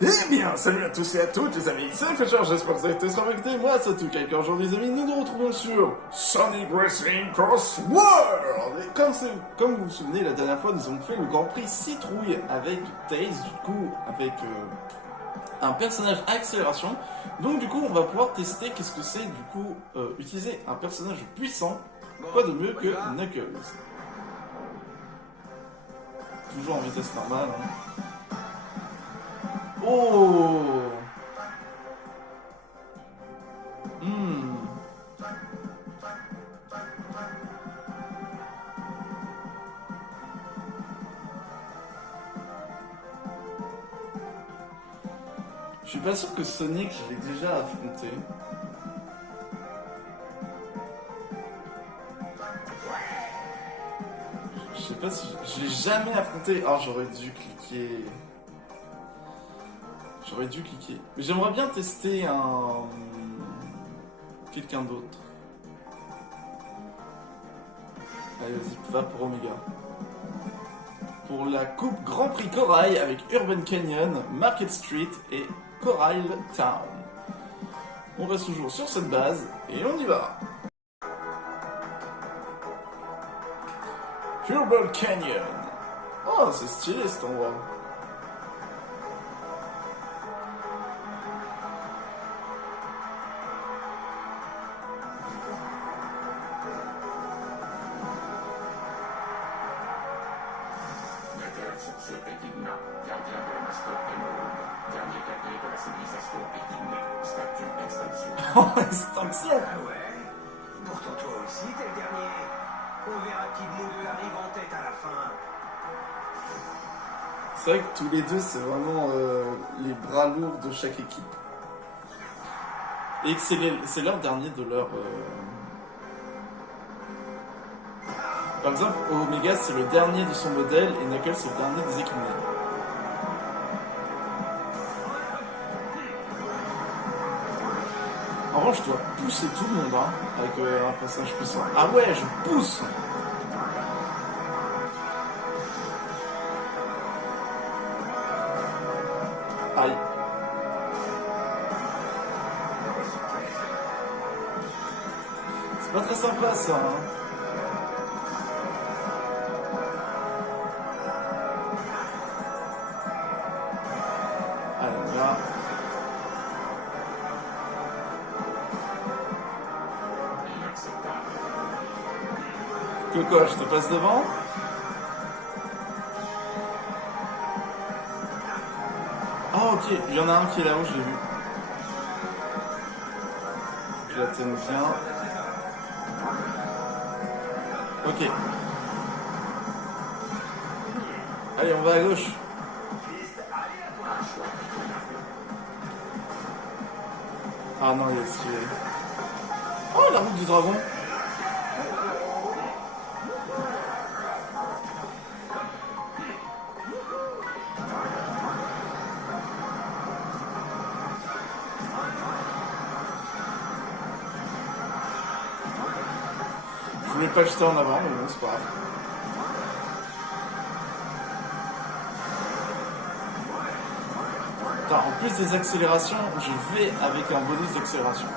Eh bien, salut à tous et à toutes les amis, c'est Fletcher, j'espère que vous avez été connectés, moi c'est Toukai, aujourd'hui les amis, nous nous retrouvons sur Sonic Racing Cross World. Et comme vous vous souvenez, la dernière fois nous avons fait le Grand Prix Citrouille avec Tails, du coup avec un personnage à accélération. Donc du coup on va pouvoir tester qu'est-ce que c'est du coup utiliser un personnage puissant, quoi de mieux que Knuckles. Toujours en vitesse normale. Hein. Oh hmm. Je suis pas sûr que Sonic, je l'ai déjà affronté. Je sais pas si... Je l'ai jamais affronté. Oh, j'aurais dû cliquer... J'aurais dû cliquer. Mais j'aimerais bien tester un... quelqu'un d'autre. Allez, vas-y, va pour Omega. Pour la coupe Grand Prix Corail avec Urban Canyon, Market Street et Corail Town. On reste toujours sur cette base et on y va. Urban Canyon. Oh, c'est stylé cet endroit. Ce équipement, gardien de la mascotte Emerald, dernier quartier de la civilisation équipée, statue d'extinction. Oh, extinction. Ah ouais? Pourtant toi aussi t'es le dernier. On verra qui de nous deux arrive en tête à la fin. C'est vrai que tous les deux, c'est vraiment les bras lourds de chaque équipe. Et que c'est leur dernier de leur... Par exemple, Omega, c'est le dernier de son modèle, et Knuckles, c'est le dernier des équipements. En revanche, je dois pousser tout le monde, hein, avec un personnage puissant. Ah ouais, je pousse! Aïe. C'est pas très sympa, ça, hein. Allez, là. Que quoi, je te passe devant? Ah ok, il y en a un qui est là-haut, je l'ai vu. Je la tienne bien. Ok. Allez, on va à gauche. Ah non, il est stylé. Oh, la route du dragon. Je voulais pas le jeter en avant, mais bon, c'est pas grave. Attends, en plus des accélérations, je vais avec un bonus d'accélération.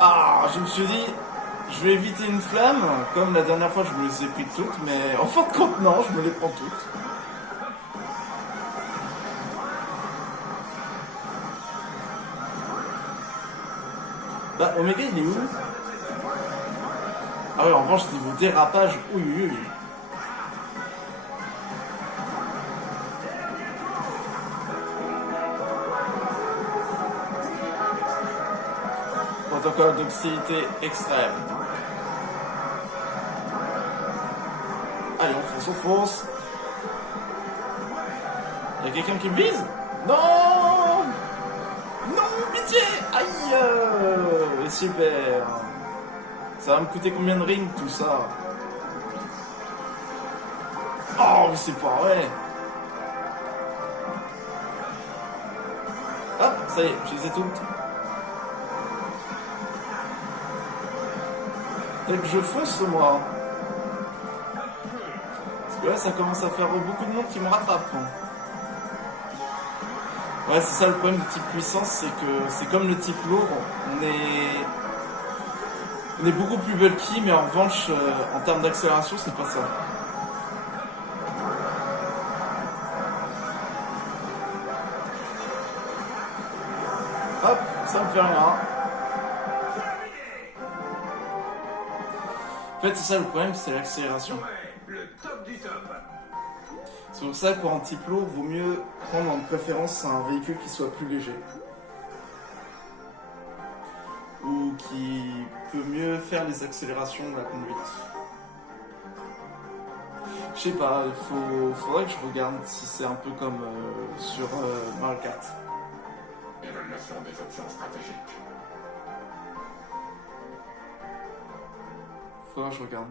Ah, je me suis dit, je vais éviter une flamme, comme la dernière fois je me les ai pris toutes, mais en fin de compte non, je me les prends toutes. Bah, Omega il est où? Ah ouais, en revanche, niveau dérapage, oui, oui, oui. Protocole d'obscurité extrême. Allez, on fonce. Il y a quelqu'un qui me vise? Non! Non, pitié! Aïe! Super! Ça va me coûter combien de rings tout ça? Oh, mais c'est pas vrai! Ça y est, je les ai toutes. Dès que je fonce, moi. Parce que là, ça commence à faire beaucoup de monde qui me rattrape. Hein. Ouais, c'est ça le problème du type puissance, c'est que c'est comme le type lourd. On est beaucoup plus bulky, mais en revanche, en termes d'accélération, c'est pas ça. Hop, ça me fait rien. En fait, c'est ça le problème, c'est l'accélération. Le top du top. C'est pour ça qu'en type lourd, vaut mieux prendre en préférence un véhicule qui soit plus léger. Ou qui peut mieux faire les accélérations de la conduite. Je sais pas, faudrait que je regarde si c'est un peu comme sur Mario Kart. Évaluation des options stratégiques. Faudrait que je regarde.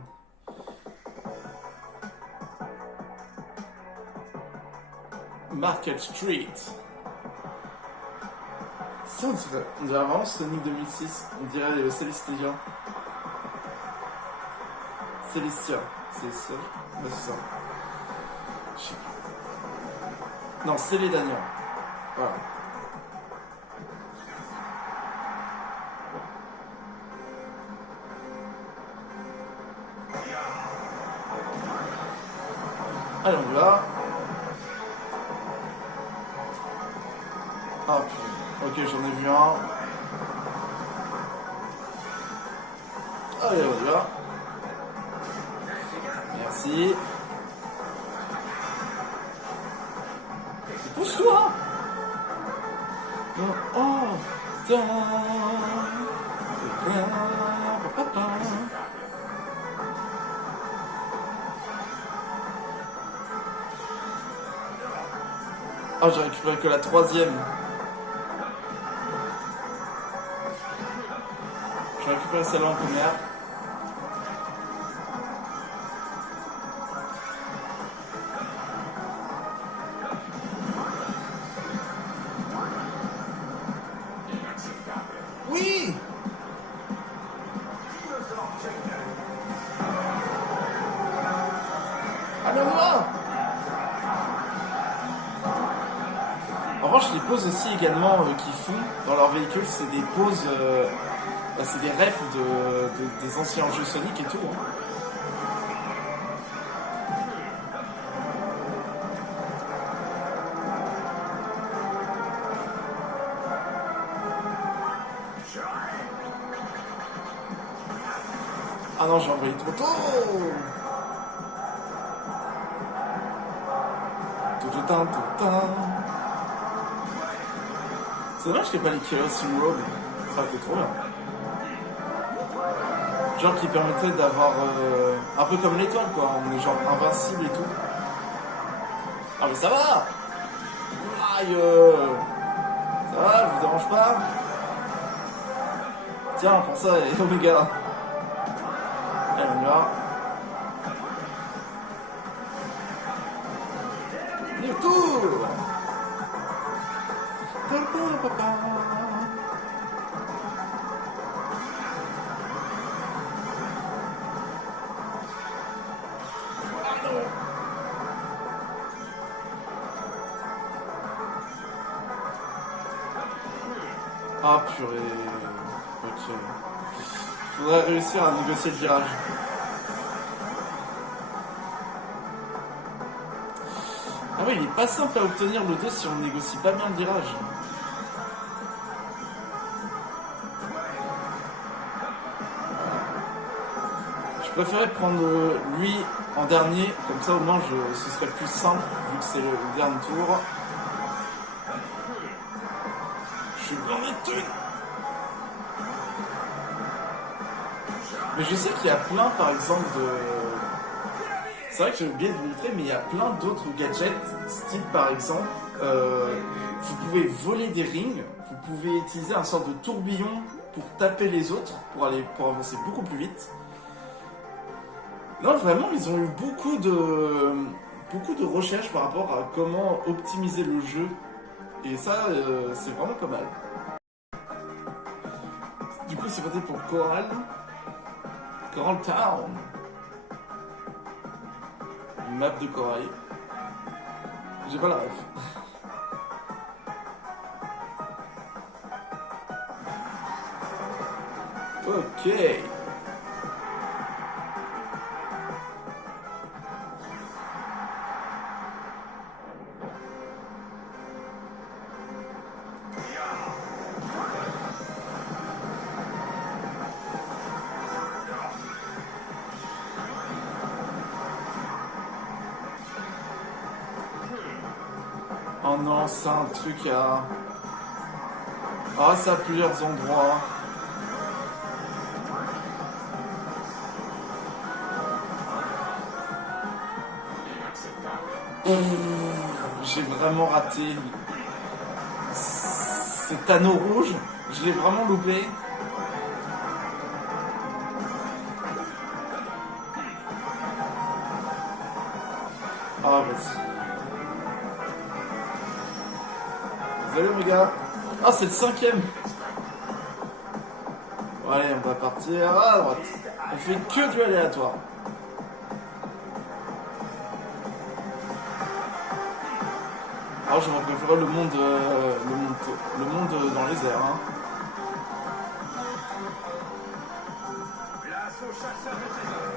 Market Street. Ça, on dirait vraiment Sonic 2006. On dirait Celestia. Celestia. Celestia. Ouais, c'est ça. Je sais plus. Non, Célédania. Voilà. Allez, on y va. Ah, ok, j'en ai vu un. Allez, on y va. Merci. Pousse-toi. Oh, ah, j'ai récupéré que la troisième. J'ai récupéré celle-là en première. Oui! Allez, on y va! En revanche, les pauses aussi également qu'ils font dans leur véhicule, c'est des pauses, c'est des refs des anciens jeux Sonic et tout. Hein. Ah non, j'ai envoyé trop tôt! Tout. C'est dommage qu'il n'y ait pas les Killer Road. Ça aurait été trop bien. Genre qui permettrait d'avoir un peu comme l'étoile quoi, on est genre invincible et tout. Ah mais ça va! Aïe! Ça va, je vous dérange pas? Tiens, pour ça, et Omega. Allez, on y va. Le tour! Ah purée. Ok. Faudrait réussir à négocier le virage. Ah oui, il est pas simple à obtenir le 2 si on négocie pas bien le virage. Je préférais prendre lui en dernier, comme ça au moins ce serait plus simple vu que c'est le dernier tour. Je suis blindé de thunes. Mais je sais qu'il y a plein par exemple de... C'est vrai que j'ai oublié de vous montrer, mais il y a plein d'autres gadgets, style par exemple, vous pouvez voler des rings, vous pouvez utiliser un sorte de tourbillon pour taper les autres, pour avancer beaucoup plus vite. Non, vraiment, ils ont eu beaucoup de recherches par rapport à comment optimiser le jeu Et ça, c'est vraiment pas mal. Du coup, c'est voté pour Coral. Coral Town. Une map de corail. J'ai pas la ref. Ok. Oh non, c'est un truc à... Ah, ça à plusieurs endroits. J'ai vraiment raté. Cet anneau rouge, je l'ai vraiment loupé. Ah, vas-y. Désolé, mes gars. Ah, c'est le 5e. Bon, allez, on va partir à droite. On fait que du aléatoire. Alors, j'aurais préféré le monde dans les airs. Hein. Place au chasseur de trésors.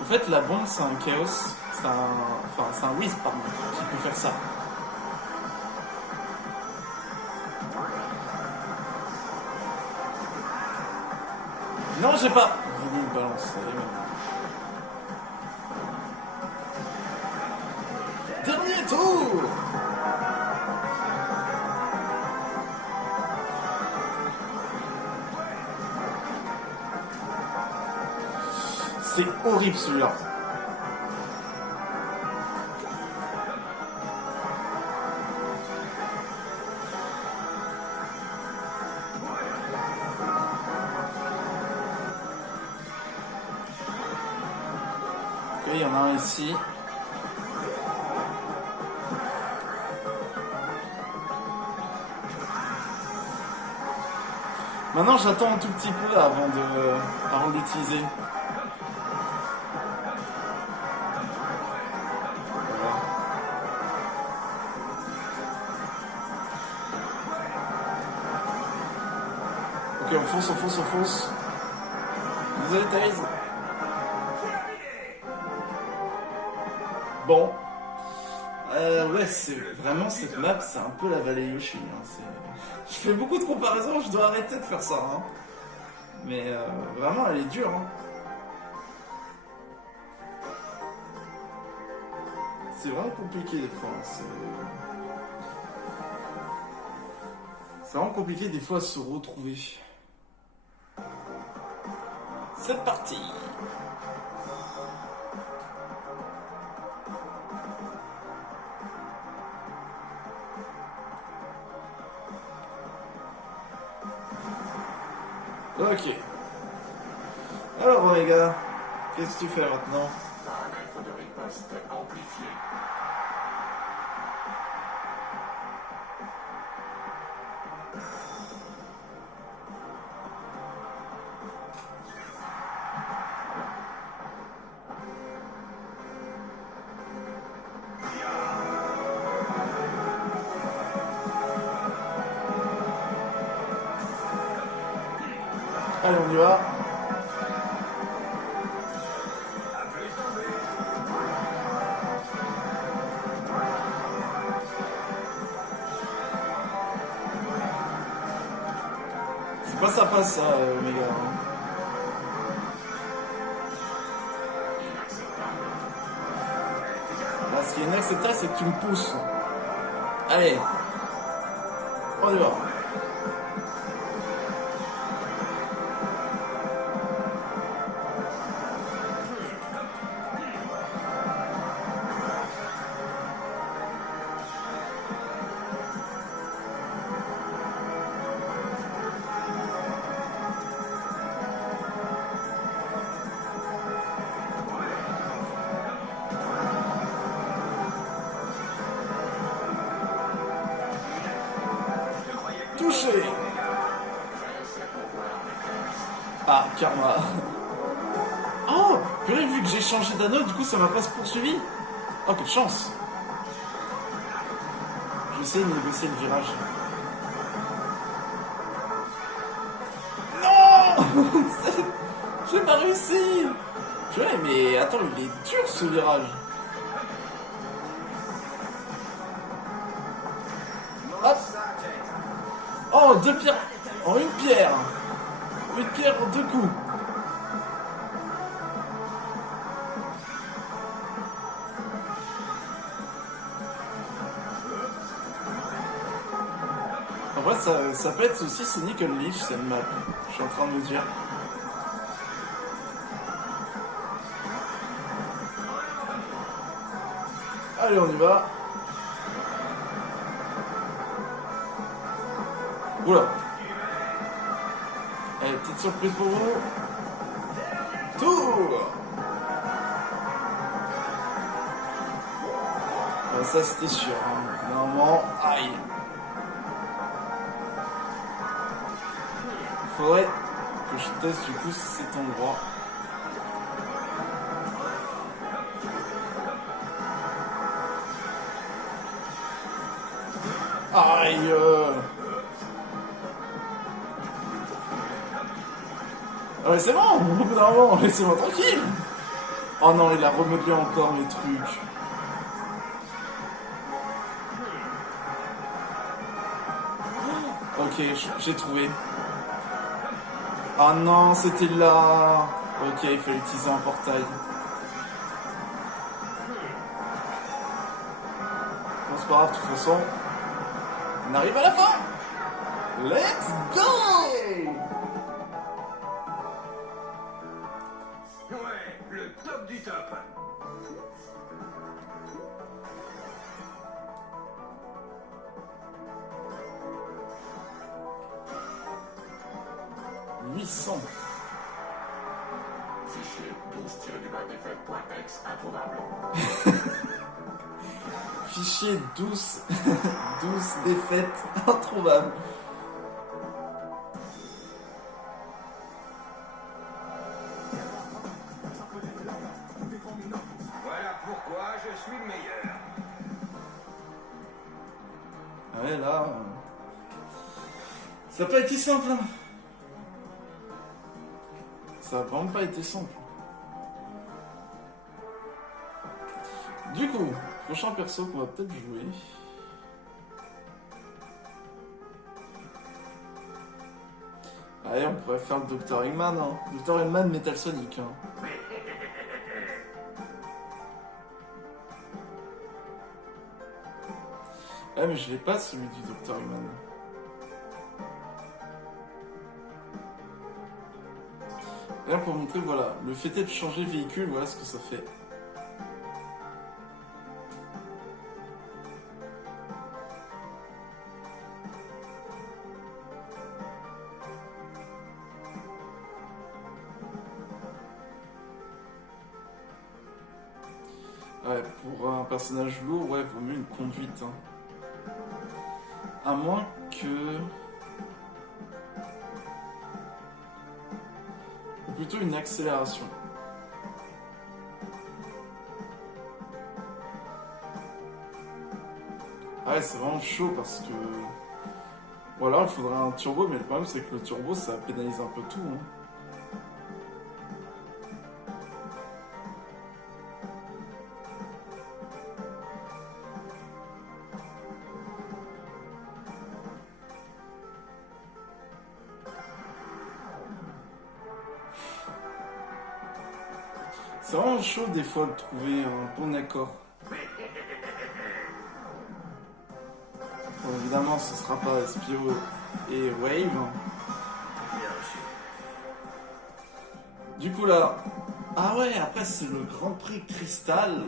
En fait, la bombe, c'est un chaos. C'est un whiz, pardon, qui peut faire ça. Non, j'ai pas voulu le balancer. Dernier tour. C'est horrible celui-là. Ok, il y en a un ici. Maintenant, j'attends un tout petit peu avant de l'utiliser. Ok, on fonce. Désolé, Thaïs. Bon. Ouais, c'est vraiment cette map, c'est un peu la vallée Yoshi. Hein. Je fais beaucoup de comparaisons, je dois arrêter de faire ça. Hein. Mais vraiment, elle est dure. Hein. C'est vraiment compliqué des fois. Hein. C'est vraiment compliqué des fois à se retrouver. C'est parti. Ok. Alors Omega, qu'est-ce que tu fais maintenant? Paramètres de riposte amplifiés. Allez, on y va. C'est pas sympa ça, Omega. Là, ce qui est inacceptable, c'est que tu me pousses. Allez. On y va. touché. Ah, karma. Oh, purée, vu que j'ai changé d'anneau, du coup ça m'a pas poursuivi. Oh, quelle chance. J'essaie de négocier le virage. Non. J'ai pas réussi. Purée, mais attends, il est dur ce virage. Hop. Oh, deux pierres. En une pierre. Une pierre en deux coups. En vrai, ça peut être aussi Sonic Unleashed, cette map. Je suis en train de me dire. Allez, on y va. Oula. Allez, petite surprise pour vous. Tour. Ah, ça, c'était sûr. Hein. Normalement, aïe. Faudrait que je teste du coup cet endroit. Aïe. Ah mais c'est bon, au bout d'un moment, laissez-moi tranquille. Oh non, il a remodelé encore mes trucs. Ok, j'ai trouvé. Ah non, c'était là. Ok, il fallait utiliser un portail. Bon, c'est pas grave, de toute façon. On arrive à la fin. Let's go. Ouais, le top du top. Fichier 12-défaite.exe introuvable. Fichier 12 défaites introuvables. Voilà pourquoi je suis le meilleur. Ouais, là. Ça n'a pas été simple. Hein. Ça n'a vraiment pas été simple. Du coup, prochain perso qu'on va peut-être jouer. Allez, on pourrait faire le Dr. Eggman. Hein. Dr. Eggman Metal Sonic. Hein. Ah, mais je l'ai pas celui du Dr. Eggman. Là, pour montrer, voilà, le fait est de changer de véhicule, voilà ce que ça fait. Ouais, pour un personnage lourd, ouais, vaut mieux une conduite. Hein. À moins que... Ou plutôt une accélération. Ah ouais, c'est vraiment chaud parce que... Voilà, il faudrait un turbo, mais le problème c'est que le turbo, ça pénalise un peu tout. Hein. C'est vraiment chaud des fois de trouver un bon accord. Bon, évidemment, ce sera pas Spyro et Wave. Du coup là... Ah ouais, après c'est le Grand Prix Cristal.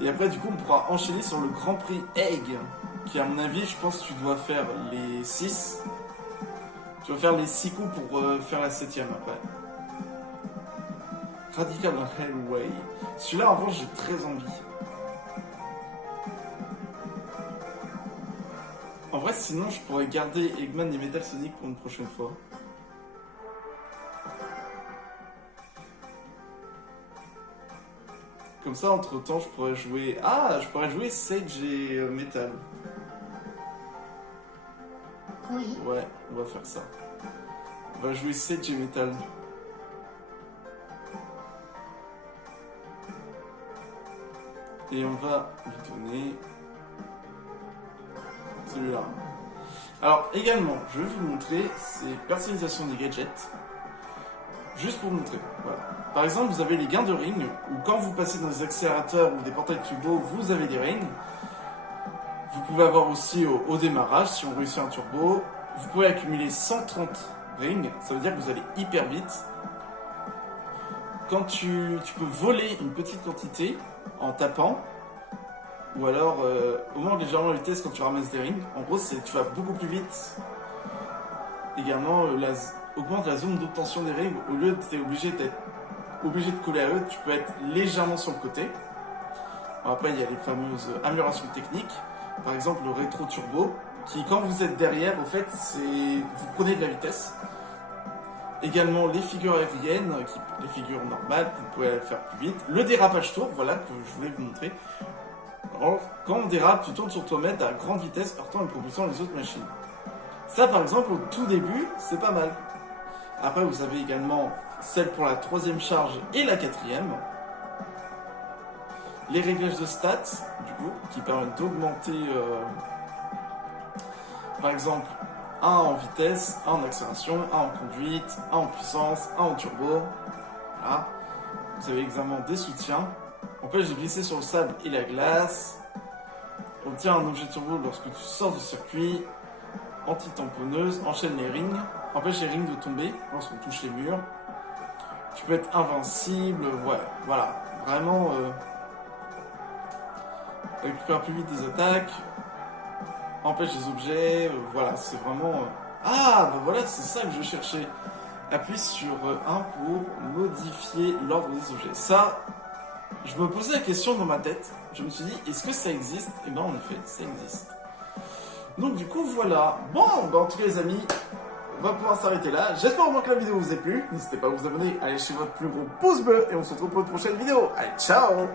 Et après du coup on pourra enchaîner sur le Grand Prix Egg. Qui à mon avis, je pense que tu dois faire les 6. Tu vas faire les 6 coups pour faire la 7ème après. Radical Hellway. Celui-là, en revanche, j'ai très envie. En vrai, sinon, je pourrais garder Eggman et Metal Sonic pour une prochaine fois. Comme ça, entre temps, je pourrais jouer. Ah, je pourrais jouer Sage et Metal. Oui. Ouais, on va faire ça. On va jouer Sage et Metal. Et on va lui donner celui-là. Alors également, je vais vous montrer ces personnalisations des gadgets. Juste pour vous montrer. Voilà. Par exemple, vous avez les gains de ring, où quand vous passez dans des accélérateurs ou des portails turbo, vous avez des rings. Vous pouvez avoir aussi au démarrage, si on réussit un turbo, vous pouvez accumuler 130 rings, ça veut dire que vous allez hyper vite. Quand tu peux voler une petite quantité en tapant, ou alors augmente légèrement la vitesse quand tu ramasses des rings. En gros, tu vas beaucoup plus vite. Également, augmente la zone d'obtention des rings. Au lieu d'être obligé de coller à eux, tu peux être légèrement sur le côté. Alors après, il y a les fameuses améliorations techniques. Par exemple, le rétro turbo, qui quand vous êtes derrière, au fait, vous prenez de la vitesse. Également les figures aériennes, les figures normales, vous pouvez faire plus vite. Le dérapage tour, voilà, que je voulais vous montrer. Alors, quand on dérape, tu tournes sur toi-même à grande vitesse, partant et propulsant les autres machines. Ça, par exemple, au tout début, c'est pas mal. Après, vous avez également celle pour la 3e charge et la 4e. Les réglages de stats, du coup, qui permettent d'augmenter, par exemple, 1 en vitesse, 1 en accélération, 1 en conduite, 1 en puissance, 1 en turbo. Voilà. Vous avez également des soutiens. Empêche de glisser sur le sable et la glace. Obtient un objet turbo lorsque tu sors du circuit. Anti-tamponneuse. Enchaîne les rings. Empêche les rings de tomber lorsqu'on touche les murs. Tu peux être invincible. Ouais, voilà. Vraiment. Récupère plus vite des attaques. Empêche les objets. Voilà, c'est vraiment. Ah, bah voilà, c'est ça que je cherchais. Appuie sur 1 pour modifier l'ordre des objets. Ça. Je me posais la question dans ma tête, je me suis dit, est-ce que ça existe? Et bien en effet, ça existe. Donc du coup, voilà. Bon, bah, en tout cas les amis, on va pouvoir s'arrêter là. J'espère vraiment que la vidéo vous a plu. N'hésitez pas à vous abonner, à lâcher votre plus gros pouce bleu, et on se retrouve pour une prochaine vidéo. Allez, ciao!